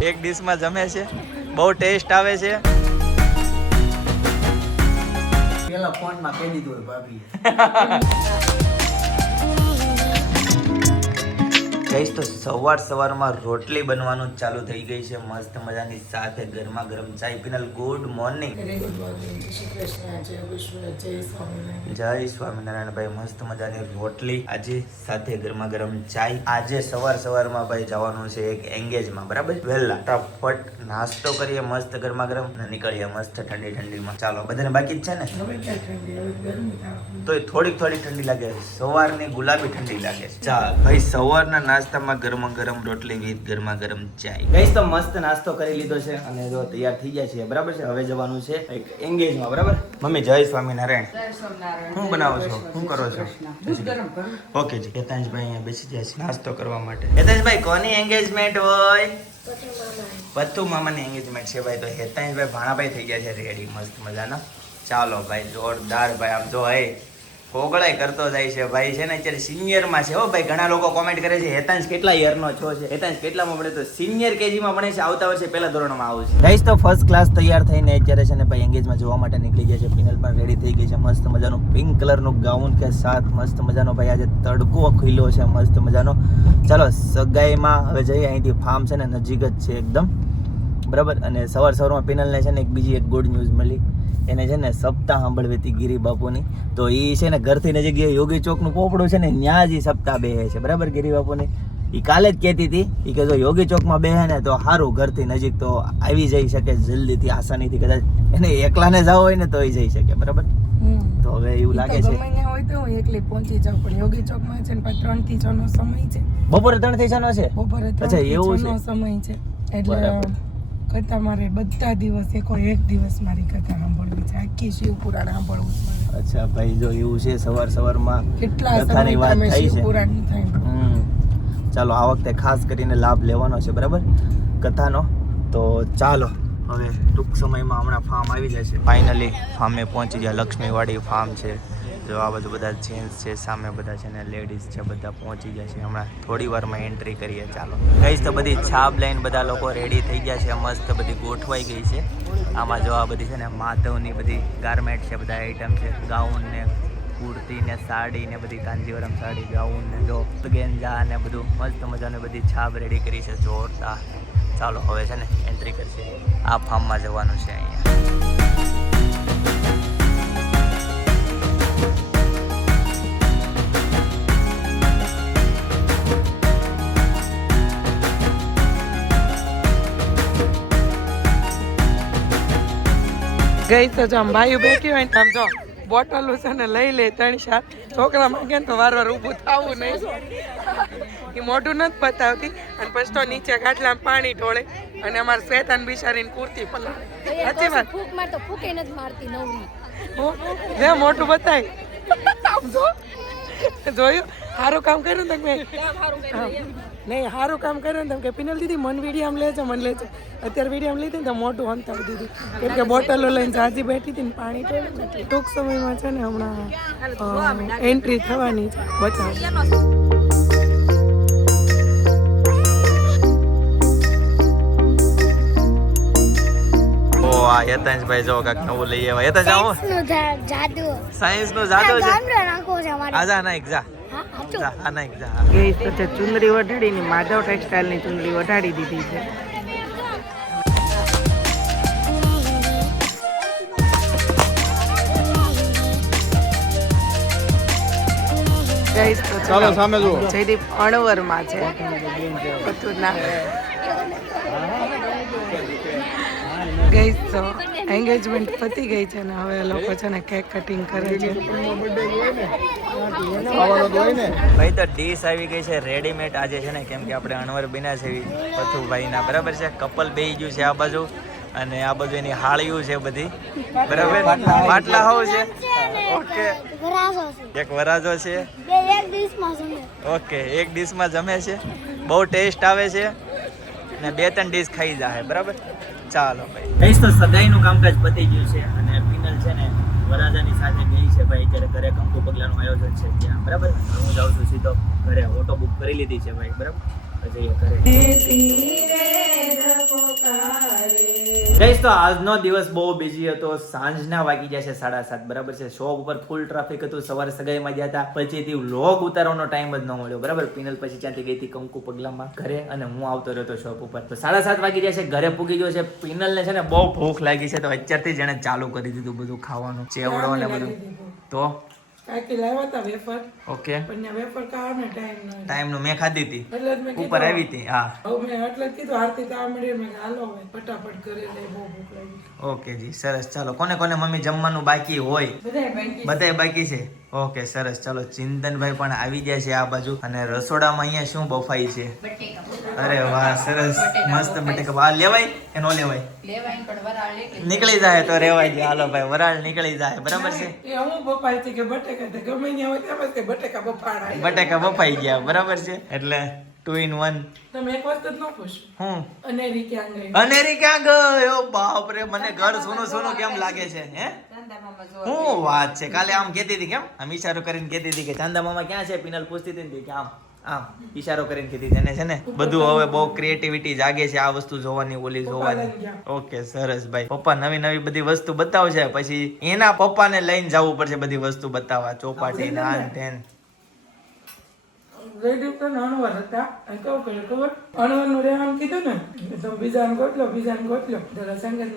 એક ડીશમાં જમે છે. બહુ ટેસ્ટ આવે છે. પેલા ફોનમાં કહી દીધું હોય ગઈશ તો સવાર સવારમાં રોટલી બનવાનું ચાલુ થઈ ગઈ છે. મસ્ત મજાની સાથે ગરમા ગરમ ચાય પીનલ ગુડ મોર્નિંગ. જય સ્વામિનારાયણ. ભાઈ મસ્ત મજાની રોટલી આજે સાથે ગરમા ગરમ ચાય. આજે સવાર સવારમાં ભાઈ જવાનું છે એક એંગેજમાં બરાબર? વહેલા ફટાફટ નાસ્તો કરીએ મસ્ત ગરમા ગરમ અને નીકળીએ મસ્ત ઠંડી ઠંડીમાં. ચાલો બધાને બાકી જ છે ને? તોય થોડીક થોડીક ઠંડી લાગે. સવારની ગુલાબી ઠંડી લાગે છે. ચાલ ભાઈ સવારના નાસ્તામાં ગરમા ગરમ રોટલી વિથ ગરમા ગરમ ચાય. ગઈશ તો મસ્ત નાસ્તો કરી લીધો છે અને જો તૈયાર થઈ ગયા છે બરાબર છે? હવે જવાનું છે એક એંગેજમાં બરાબર? મમ્મી જય સ્વામિનારાયણ. શું બનાવો છો? શું કરો છો? ઓકે જી. હેતાંશભાઈ અહીંયા બેસી ગયા છે નાસ્તો કરવા માટે. હેતાંશભાઈ કોની એંગેજમેન્ટ હોય? પત્તુ મામાની એંગેજમેન્ટ છે ભાઈ. તો હેતાંશભાઈ ભાણાભાઈ થઈ ગયા છે રેડી મસ્ત મજાના. ચાલો ભાઈ જોરદાર ભાઈ આમ જો હે. કોગળાઈ કરતો જાય છે. ભાઈ છે ને અત્યારે સિનિયરમાં છે. હો ભાઈ, ઘણા લોકો કોમેન્ટ કરે છે, હેતાંશ કેટલા યરનો છો છે? હેતાંશ કેટલામાં ભણે તો? સિનિયર કેજીમાં ભણે છે, આવતા વર્ષે પહેલા ધોરણમાં આવું છે. ગાઈસ તો ફર્સ્ટ ક્લાસ તૈયાર થઈને અત્યારે છે ને ભાઈ એંગેજમાં જોવા માટે નીકળી ગયા છે. પિનલ પણ રેડી થઈ ગઈ છે. મસ્ત મજાનું પિંક કલરનું ગાઉન કે સાથ મસ્ત મજાનો ભાઈ આજે તડકો ખીલો છે, મસ્ત મજાનો. ચાલો, સગાઈમાં હવે જઈએ. અહીંથી ફાર્મ છે ને નજીક જ છે એકદમ. બરાબર? અને સવાર સવારમાં પિનલને છે ને એક બીજી એક ગુડ ન્યૂઝ મળી. એને છે ને સપ્તાહ સાંભળવી હતી ગિરી બાપુની. તો એ છે ને ઘરથી ને જગ્યાએ યોગી ચોકનું પોપડું છે ને ત્યાં જ એ સપ્તાહ બેહે છે. બરાબર ગિરી બાપુની? એ કાલે જ કહેતી હતી. એ કે જો યોગી ચોકમાં બેહે ને તો સારું ઘરથી નજીક તો આવી જઈ શકે જલ્દીથી આસાનીથી કદાચ એને એકલાને જવું હોય ને તો એ જઈ શકે. બરાબર? તો હવે એવું લાગે છે. હોય તો હું એકલી પહોંચી જાઉં પણ યોગી ચોકમાં છે ને ત્રણથી છ નો સમય છે. બપોરે ત્રણ છે બપોરે થી એવું છ નો? સમય છે. એટલે. કથા મારે બધા દિવસ એકો એક દિવસ મારી કથા સાંભળવી છે. આખી શિવ પુરાણ સાંભળવું છે અચ્છા ભાઈ જો એવું છે સવાર સવારમાં કેટલા કથાની વાત થઈ છે. પુરાણ થાય. હમ. ચાલો આ વખતે ખાસ કરીને લાભ લેવાનો છે બરાબર? કથાનો. તો ચાલો હવે ટૂંક સમયમાં હમણાં ફાર્મ આવી જાય છે. ફાઇનલી ફાર્મે પહોંચી ગયા. લક્ષ્મીવાડી ફાર્મ છે. જો આ બધું બધા જેન્ટ્સ છે, સામે બધા છે ને લેડીઝ છે, બધા પહોંચી ગયા છે. હમણાં થોડી વારમાં એન્ટ્રી કરીએ, ચાલો. ગઈશ તો બધી છાપ લઈને બધા લોકો રેડી થઈ ગયા છે, મસ્ત બધી ગોઠવાઈ ગઈ છે. આમાં જો આ બધી છે ને માધવની બધી ગાર્મેન્ટ છે, બધા આઈટમ છે ગાઉન ને, કુર્તી ને, સાડી ને, બધી કાંજીવરમ સાડી ગાઉન ને, જો ગેંજા ને બધું મસ્ત મજાની બધી છાપ રેડી કરી છે, જોરદાર. ચાલો, હવે છે ને એન્ટ્રી કરશે આ ફાર્મમાં જવાનું છે અહીંયા. ગઈ તો જો આમ ભાઈ બેઠી હોય ને આમ જો બોટલો છે ને લઈ લે ત્રણ ચાર. છોકરા માંગે ને તો વાર વાર ઊભું થવું નહીં. એ મોઢું નથી બતાવતી. અને પછી તો નીચે ગાટલામાં પાણી ઢોળે. અને અમારે શ્વેતાન બિચારીને કુર્તી પલાળે. સાચી વાત? ફૂક માર તો ફૂકે નથી મારતી નવરી. હો, મોટું બતાય. સમજો જોયું? સારું કામ કર્યું તમે. નહીં સારું કામ કર્યું ને તમે કે પિનલ દીદી મન વીડિયામ લે છે લેજો મને છે અત્યારે વિડીયામ લીધી ને તો મોટું હંતાવી દીધું. કેમ કે બોટલો લઈને જાજી બેઠી હતી ને પાણી ટૂંક સમયમાં છે ને હમણાં એન્ટ્રી થવાની છે બચાવ ઓ આ યતંશભાઈ જો કાંઈક નવું લઈ આવ્યા. જાદુ. સાયન્સ નો જાદુ છે. ગામડો નાખવો છે અમારે. આજા ના એક જા. ગઈ તો છે ચુંદડી વઢાડીને માધવ ટેક્સટાઇલની ચુંદડી વઢાડી દીધી છે. ચાલો સામે જુઓ. જયદીપ અણવરમાં છે. ગઈ તો એન્ગેજમેન્ટ પતી ગઈ છે ને હવે લોકો છે ને કેક કટિંગ કરે છે. ભાઈ તો ડીશ આવી ગઈ છે રેડીમેડ આજે છે ને કેમ કે આપણે અણવર બિના છે એવી પથુભાઈના બરાબર છે? કપલ બેહી ગયું છે આ બાજુ અને આ બાજુ એની હાળિયું છે બધી. બરાબર? પાટલા હોવ છે? ઓકે. એક વરાજો છે? ઓકે એક ડીશમાં જમે છે. બહુ ટેસ્ટ આવે છે. ને બે ત્રણ ડીશ ખાઈ જાય બરાબર? ચાલો ભાઈ. કઈશ તો સગાઈનું કામકાજ પતી ગયું છે અને પિનલ છે ને વરાજાની સાથે ગઈ છે ભાઈ. અત્યારે ઘરે કંકુ પગલાનું આયોજન છે ત્યાં. બરાબર? હું જાઉં છું સીધો ઘરે. ઓટો બુક કરી લીધી છે ભાઈ. બરાબર? જઈએ ઘરે. જઈશ તો આજનો દિવસ બહુ બિઝી હતો. સાંજના વાગી ગયા છે સાડા સાત. બરાબર છે? શોપ ઉપર ફૂલ ટ્રાફિક હતું. સવારે સગાઈમાં ગયા હતા. પછીથી વ્લોગ ઉતારવાનો ટાઈમ જ ન મળ્યો. બરાબર? પિનલ પછી ત્યાંથી ગઈ હતી? કંકુ પગલામાં ઘરે અને હું આવતો રહ્યો શોપ ઉપર. તો સાડા સાત વાગી ગયા છે. ઘરે પૂગી ગયો છે. પિનલને છે ને બહુ ભૂખ લાગી છે. તો અત્યારથી જ એણે ચાલુ કરી દીધું બધું ખાવાનું, ચેવડો ને બધું. તો કાકી લાવ્યા હતા વેફર. ઓકે. પણ વેફર ખાવાનો ટાઈમ ન ટાઈમનું મેં ખાધી હતી એટલે જ મેં ઉપર આવી હતી હા. હવે મેં એટલે જ કીધું આરતી તો મળી મેં હાલો હવે ફટાફટ કરે લે બહુ ભૂખ લાગી. ઓકે જી સરસ. ચાલો કોને કોને મમ્મી જમવાનું બાકી હોય? બધાય બાકી બધાય બાકી છે? ઓકે સરસ. ચાલો ચિંતનભાઈ પણ આવી ગયા છે આ બાજુ. અને રસોડામાં અહીંયા શું બફાઈ છે? અરે વાહ સરસ. મસ્ત બટેકા. આ લેવાય કે નો લેવાય? નીકળી જાય તો રેવાય જાય હાલો ભાઈ વરાળ નીકળી જાય. બરાબર છે? એ હું બપાય છે કે બટેકા તો ગમે ત્યાં હોય તેમ તે બટેકા બફાડાય બટેકા બફાઈ ગયા. બરાબર છે? એટલે ટુ ઇન વન તમે એક વસ્તુ જ ન પૂછ્યું હું? અનેરી ક્યાં ગઈ? અનેરી ક્યાં ગયો બાપ રે મને ઘર સોનું સોનું કેમ લાગે છે? હે? હું વાત છે? કાલે આમ કહેતી હતી કેમ આમ? ઈશારો કરીને કહેતી હતી કે ચાંદા મામા ક્યાં છે? પિનલ પૂછતી હતી ને કે આમ. આમ ઈશારો કરીને કીધી તેને છે ને? બધું હવે બહુ ક્રિએટિવિટી જાગે છે આ વસ્તુ જોવાની ઓલી જોવાની. ઓકે સરસ ભાઈ. પપ્પા નવી નવી બધી વસ્તુ બતાવશે. પછી એના પપ્પાને લઈને જવું પડશે બધી વસ્તુ બતાવવા. ચોપાટી નાન તેન. રેડી તો અણવર હતા. અને કહું કે ખબર? અણવરનું રહેવાનું કીધું ને? તો બીજાને ગોતલો બીજાને ગોતલો તો સંગત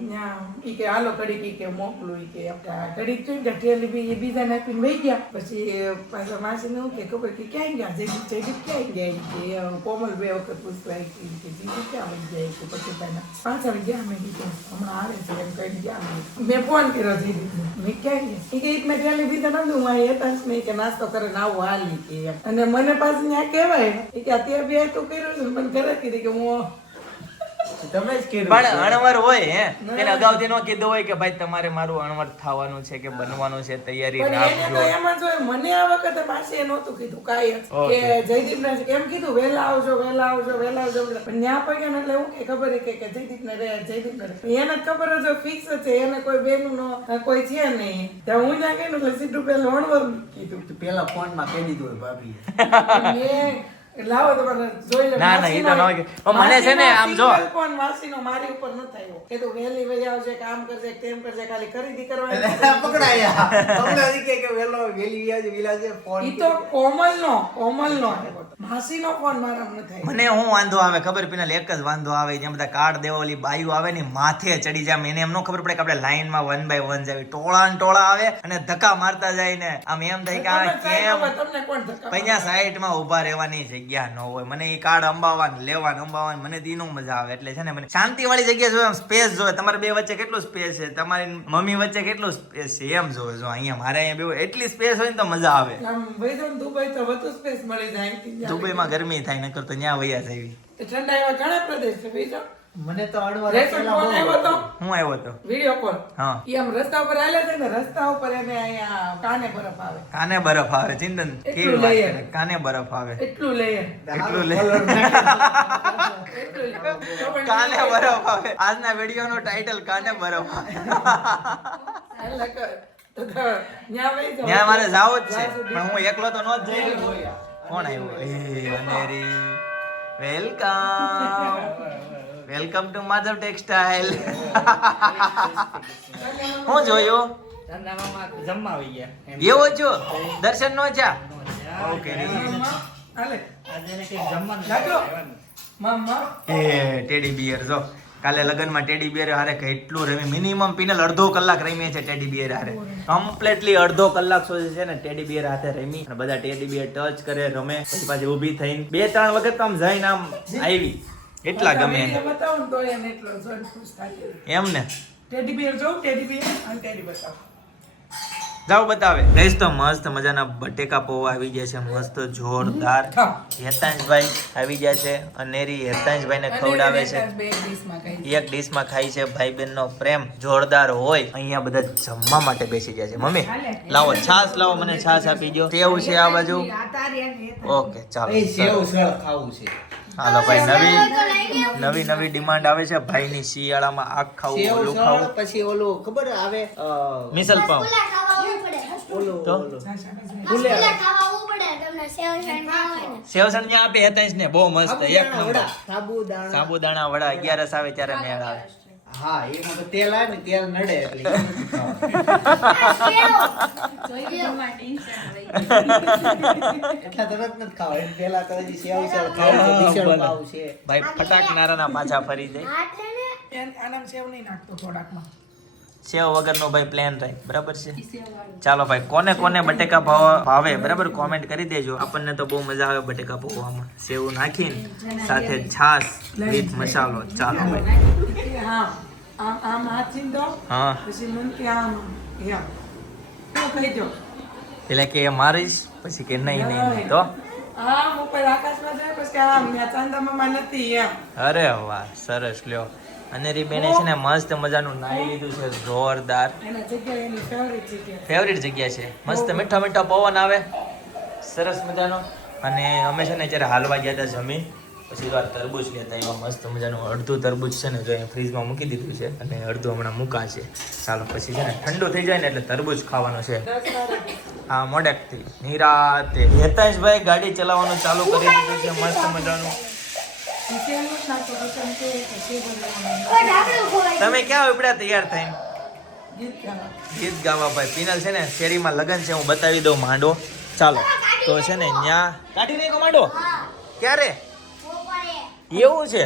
ત્યાં ઈ કે હાલો કડી કી કે મોકલું કે આપણે કડી જોઈ ને ઠેલી બી એ બીજાને આપીને વહી ગયા. પછી પાછા માસીને શું કે ખબર કે ક્યાંય ગયા? જયદીપ જયદીપ ક્યાંય ગયા? કે કોમલ બે વખત પૂછવા આવી કે જીજી ક્યાં વહી ગયા? કે પછી પાછા પાછા વહી ગયા મેં કીધું હમણાં આવે છે એમ કઈ ગયા મેં. ફોન કર્યો જયદીપને. મેં ક્યાં ગયા? ઈ કે એક મેં ઠેલી બીજા નતું હું એ હતા મેં કે નાસ્તો કરીને આવું હાલી કે અને મને પાછું ત્યાં કહેવાય. કે અત્યારે બે તું કર્યું છે મને ઘરે કીધી કે હું તમે જ કીધું પણ અણવર હોય હે? એને અગાઉથી નો કીધું હોય કે ભાઈ તમારે મારું અણવર થવાનું છે કે બનવાનું છે તૈયારી પણ એને તો રાખજો એમ જ હોય મને આ વખતે માસીએ નહોતું કીધું કાંઈ કે જયદીપ ને કેમ કીધું વેલા આવજો વેલા આવજો વેલા આવજો. પણ ન્યા પગ્યા ને એટલે હું કે ખબર કે કે જયદીપને રહે જયદીપને રહે પણ એને ખબર જ ફિક્સ છે એને કોઈ બેનું નો કોઈ છે નહીં. ત્યાં હું ત્યાં ગઈ ને સીધું પેલું અણવર કીધું. પેલા ફોનમાં કહી દીધું હોય ભાભી મેં લાવો તમારે જોઈ લો ના, ના, ઈ તો ન હોય મને છે ને આમ જો. માસીનો માસીનો મારી ઉપર ન થયો કે તું વહેલી વહી આવજે કામ કરજે તેમ કરજે ખાલી ખરીદી કરવાની પકડાયા પકડાઈ કે કે વેલો વેલી વ્યાજ વિલાજે ફોન ઈ તો કોમલનો કોમલનો આવ્યો હતો. માસીનો ફોન મારામાં ન થાય. મને હું વાંધો આવે? ખબર પીનલ એક જ વાંધો આવે. જેમ બધા કાર્ડ દેવા ઓલી બાયું આવે ને માથે ચડી જાય. એને એમ ન ખબર પડે કે આપણે લાઈનમાં વન બાય વન જાવી. ટોળા ને ટોળા આવે અને ધક્કા મારતા જાય ને. આમ એમ થાય કે આ કેમ? પૈયા સાઈડમાં ઊભા રહેવાની જગ્યા ન હોય. મને એ કાર્ડ અંબાવાન લેવાન અંબાવાન મને તી મજા આવે. એટલે છે ને મને શાંતિ વાળી જગ્યા જોઈએ સ્પેસ જોઈએ તમારે બે વચ્ચે કેટલું સ્પેસ છે? તમારી મમ્મી વચ્ચે કેટલું સ્પેસ છે? એમ જોવે જો અહીંયા મારે અહીંયા બે એટલી સ્પેસ હોય ને તો મજા આવે. દુબઈ તો વધુ સ્પેસ મળી જાય. દુબઈમાં ગરમી થાય નકર તો ન્યા વયા જાય ઠંડા એવા ઘણા પ્રદેશ છે વહી મને તો આવ્યો તો? હું આવ્યો હતો વીડિયો કોલ? હા. એ આમ રસ્તા ઉપર આવેલા છે ને રસ્તા ઉપર એને અહીંયા કાને બરફ આવે. કાને બરફ આવે ચિંતન કેવી વાત છે કાને બરફ આવે. એટલું લઈએ. એટલું લે એટલું layer. તો પણ કાને બરફ આવે. આજના વીડિયો નો ટાઇટલ કાને બરફ આવે. તો તો. ત્યાં મારે જાવું જ છે. પણ હું એકલો તો નો જ જઈ કોણ આવ્યું? એ Aneri welcome. Welcome to Madhav textile. હું જોયું? જમવા આવી ગયા એવો છો? દર્શન નો છે? ઓકે આજે જમવાનું એ ટેડી બિયર જો. કાલે લગનમાં ટેડી બિયર હારે કેટલું રમી? મિનિમમ પીનલ અડધો કલાક રમીએ છે ટેડી બિયર હારે. કમ્પ્લીટલી અડધો કલાક સુધી છે ને ટેડી બિયર હાથે રમી. અને બધા ટેડી બિયર ટચ કરે રમે. પછી પાછી ઊભી થઈને બે ત્રણ વખત તો આમ જઈને આમ આવી. એટલા ગમે એમ ને? ટેડી બિયર જોઉં ટેડી બિયર અને ટેડી બતાવો. જાઓ બતાવે. ગઈશ તો મસ્ત મજાના બટેકા પૌવા આવી ગયા છે મસ્ત જોરદાર. હેતાંશભાઈ આવી ગયા છે અનેરી હેતાંશભાઈને ખવડાવે છે. એક ડીશમાં ખાઈ છે ભાઈ બહેનનો પ્રેમ જોરદાર હોય. અહીંયા બધા જમવા માટે બેસી ગયા છે. મમ્મી લાવો છાસ લાવો મને છાસ આપી દો સેવ છે આ બાજુ. ઓકે ચાલો સેવ સળ ખાવું છે. હાલો ભાઈ નવી નવી નવી ડિમાન્ડ આવે છે. ભાઈની શિયાળામાં આગ ખાવું ઓલું ખાવું. પછી ઓલું ખબર આવે મિસલ પાવ તો? ઓલું રસગુલ્લા ખાવા આવવું પડે તમને સેવ શેણ ખાવા હોય ને. સેવ સણિયા આપે હતા ને બહુ મસ્ત એક સાબુદાણા નંબર. વડા સાબુદાણા. સાબુદાણા વડા અગિયારસ આવે ત્યારે મેળ આવે. હા એમાં તો તેલ આવે ને તેલ નડે એટલે એ નથી ખાવાનું. એટલા તરત નથી ખાવા એને પહેલા તો હજી સેવ સેવ ખાવું છે ભીષણ ભાવ છે. પાછા ફરી જાય. આનામાં સેવ નહીં નાખતો થોડાકમાં. સેવ વગરનો ભાઈ પ્લાન થાય. બરાબર છે? ચાલો ભાઈ કોને કોને બટેકા ભાવ ભાવે બરાબર? કોમેન્ટ કરી દેજો. આપણને તો બહુ મજા આવે બટેકા પૌવામાં સેવ નાખીને સાથે છાશ વિથ મસાલો. ચાલો ભાઈ. હા. એટલે કે એ મારીશ પછી કે નહીં નહીં નહીં તો? આમ ઉપર આકાશમાં જાય પછી આમ ચાંદામાં નથી અરે વાહ સરસ લ્યો. અને રીબેને છે ને મસ્ત મજાનું નાઈ લીધું છે જોરદાર. ફેવરિટ જગ્યા છે. મસ્ત મીઠા મીઠા પવન આવે. સરસ મજાનો. અને અમે છે ને જ્યારે હાલવા ગયા હતા જમી પછી વાર તરબૂચ લેતા એવા મસ્ત મજાનું અડધું તરબૂચ છે ને જો અહીંયા ફ્રીજમાં મૂકી દીધું છે. અને અડધું હમણાં મૂકા છે. ચાલો પછી છે ને ઠંડુ થઈ જાય ને એટલે તરબૂચ ખાવાનો છે. હા મોડેકથી. નિરાતે. હેતાશભાઈ ગાડી ચલાવવાનું ચાલુ કરી દીધું છે. મસ્ત મજાનું. તમે ક્યાં ઉપડ્યા તૈયાર થઈને? ગીત ગાવા. ભાઈ. પિનલ છે ને, શેરીમાં લગન છે, હું બતાવી દઉં માંડો. ચાલો, તો છે ને ત્યાં કાઢી નાખો માંડો? ક્યારે? એવું છે?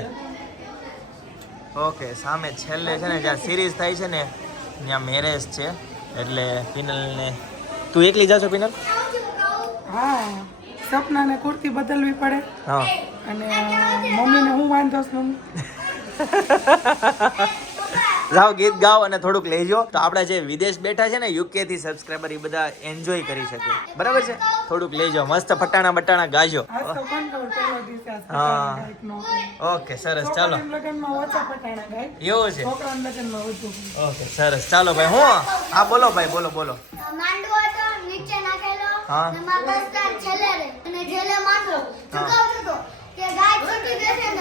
ઓકે, સામે છેલ્લે છે ને, જ્યાં સિરીઝ થાય છે ને, ત્યાં મેરેજ છે. એટલે પિનલને તું એકલી જાશો, પિનલ? હા. સપનાને કુર્તી બદલવી પડે. હા. અને મમ્મીને હું વાંધો છું મમ્મી? જાઓ ગીત ગાઓ અને થોડુંક લેજો તો આપણે જે વિદેશ બેઠા છે ને યુકે થી સબસ્ક્રાઇબર એ બધા એન્જોય કરી શકે. બરાબર છે? થોડુંક લેજો મસ્ત ફટાણા બટાણા ગાજો. હા. ઓકે સરસ. ચાલો. છોકરાના લગ્નમાં ઓછા પટાણા ગાય. એવું છે? ઓકે સરસ. ચાલો ભાઈ હું? હા બોલો ભાઈ બોલો બોલો. નીચે હા. ને મારા દોસ્તાર છેલ્લે રે અને ચુકાવતો હતો કે ગાય છૂટી જશે ને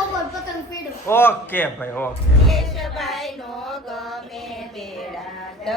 ઉપર પતંગ પીડો. ઓકે ભાઈ ઓકે. એને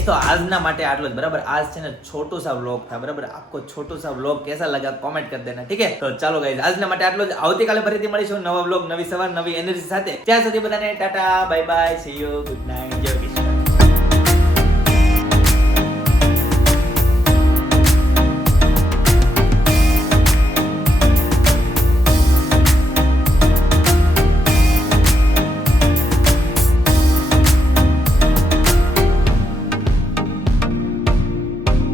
ગાઈસ તો આજના માટે આટલો જ. બરાબર? આજ છે ને છોટો સા વ્લોગ થા બરાબર? આખો છોટો સા વ્લોગ કેસા લગા? કોમેન્ટ કરી દેના, ઠીક હે તો ચાલો ગાઈસ આજના માટે આટલો જ. આવતીકાલે ફરીથી મળીશું નવા વ્લોગ નવી સવાર, નવી એનર્જી સાથે. ત્યાં સુધી બધાને tata bye bye see you good night